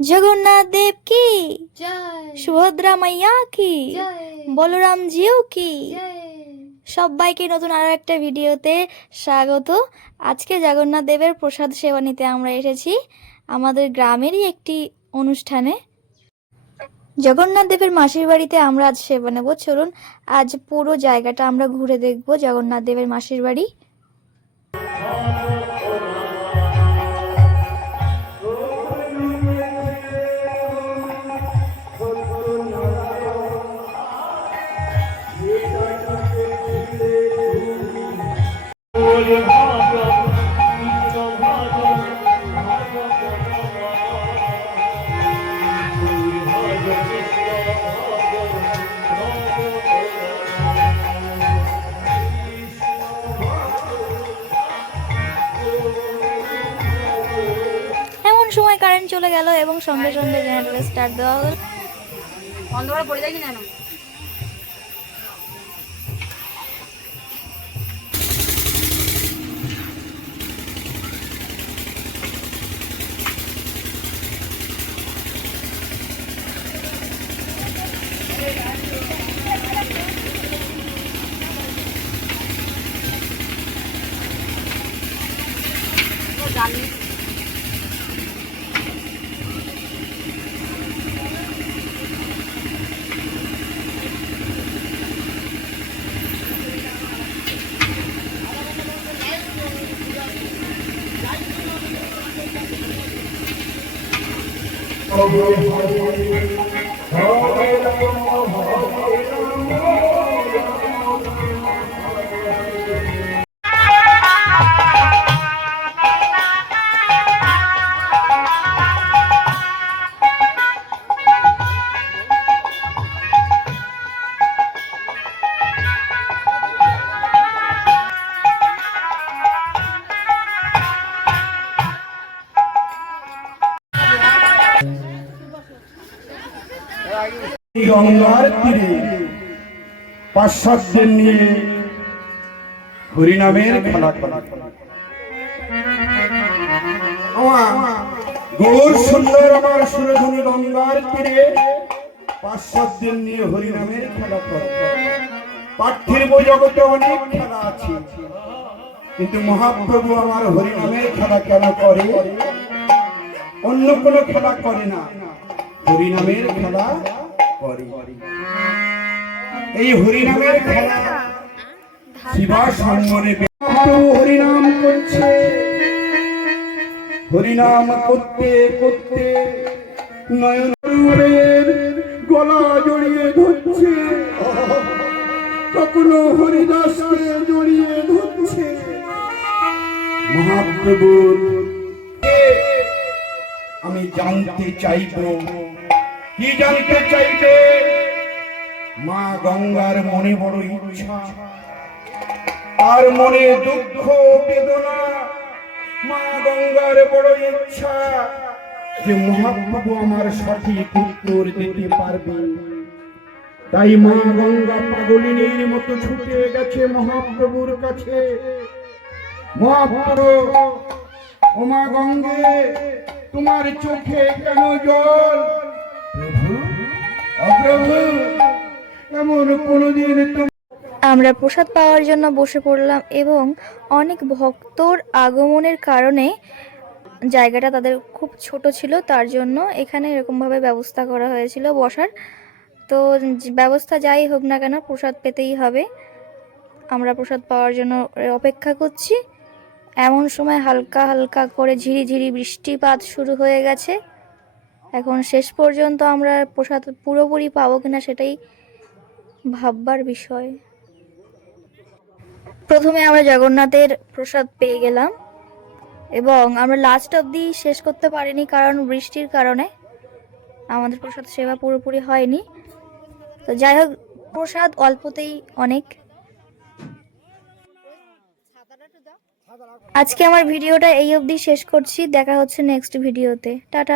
জগন্নাথ দেব কি? সুভদ্রা মাইয়া কি? বলরাম জিও কি? সবাইকে নতুন আরও একটা ভিডিওতে স্বাগত। আজকে জগন্নাথ দেবের প্রসাদ সেবা নিতে আমরা এসেছি আমাদের গ্রামেরই একটি অনুষ্ঠানে। জগন্নাথ দেবের মাসির বাড়িতে আমরা আজ সেবা নেব। চলুন আজ পুরো জায়গাটা আমরা ঘুরে দেখব জগন্নাথ দেবের মাসির বাড়ি। সময় কারেন্ট চলে গেল এবং সঙ্গে সঙ্গে জেনারেটর স্টার্ট দেওয়া হলো। অন্ধকারে পড়ে যায় কি না এই গঙ্গার তীরে পাশ্চাত্যের নিয়ে হরিনামের খেলা করে। গৌর সুন্দর আমার গঙ্গার তীরে পাশ্চাত্যের নিয়ে হরিনামের খেলা করে। জগতে অনেক খেলা আছে, কিন্তু মহাপ্রভু আমার হরিনামের খেলা কেন করে? অন্য কোনো খেলা করে না। হরিনামের খেলা করে। এই হরিনামের খেলা শিবা মহাপ্রভু হরিনাম করছে। হরিনাম করতে করতে নয়নের গলা জড়িয়ে ধরছে। কখনো হরিদাসকে জড়িয়ে ধরছে। মহাপ্রভুর আমি জানতে চাইব কি জানতে চাইবে মা গঙ্গার মনে বড় ইচ্ছা। আর মনে দুঃখ, বেদনা। মা গঙ্গার বড় ইচ্ছা যে মহাপ্রভু আমার সঠিক উত্তর দিতে পারবে তাই মা গঙ্গা পাগলিনীর মতো ছুটে গেছে মহাপ্রভুর কাছে। মহাপ্রভু ওমা গঙ্গে, তোমার চোখে কেন জল? আমরা প্রসাদ পাওয়ার জন্য বসে পড়লাম এবং অনেক ভক্তর আগমনের কারণে জায়গাটা তাদের খুব ছোট ছিল, তার জন্য এখানে এরকমভাবে ব্যবস্থা করা হয়েছিল বসার। তো ব্যবস্থা যাই হোক না কেন, প্রসাদ পেতেই হবে। আমরা প্রসাদ পাওয়ার জন্য অপেক্ষা করছি। এমন সময় হালকা হালকা করে ঝিরিঝিরি বৃষ্টিপাত শুরু হয়ে গেছে। এখন শেষ পর্যন্ত আমরা প্রসাদ পুরোপুরি পাবো কিনা সেটাই ভাববার বিষয়। প্রথমে আমরা জগন্নাথের প্রসাদ পেয়ে গেলাম এবং আমরা লাস্ট অবধি শেষ করতে পারিনি কারণ বৃষ্টির কারণে আমাদের প্রসাদ সেবা পুরোপুরি হয়নি। তো যাই হোক, প্রসাদ অল্পতেই অনেক। আজকে আমার ভিডিওটা এই অবধি শেষ করছি, দেখা হচ্ছে নেক্সট ভিডিওতে টাটা।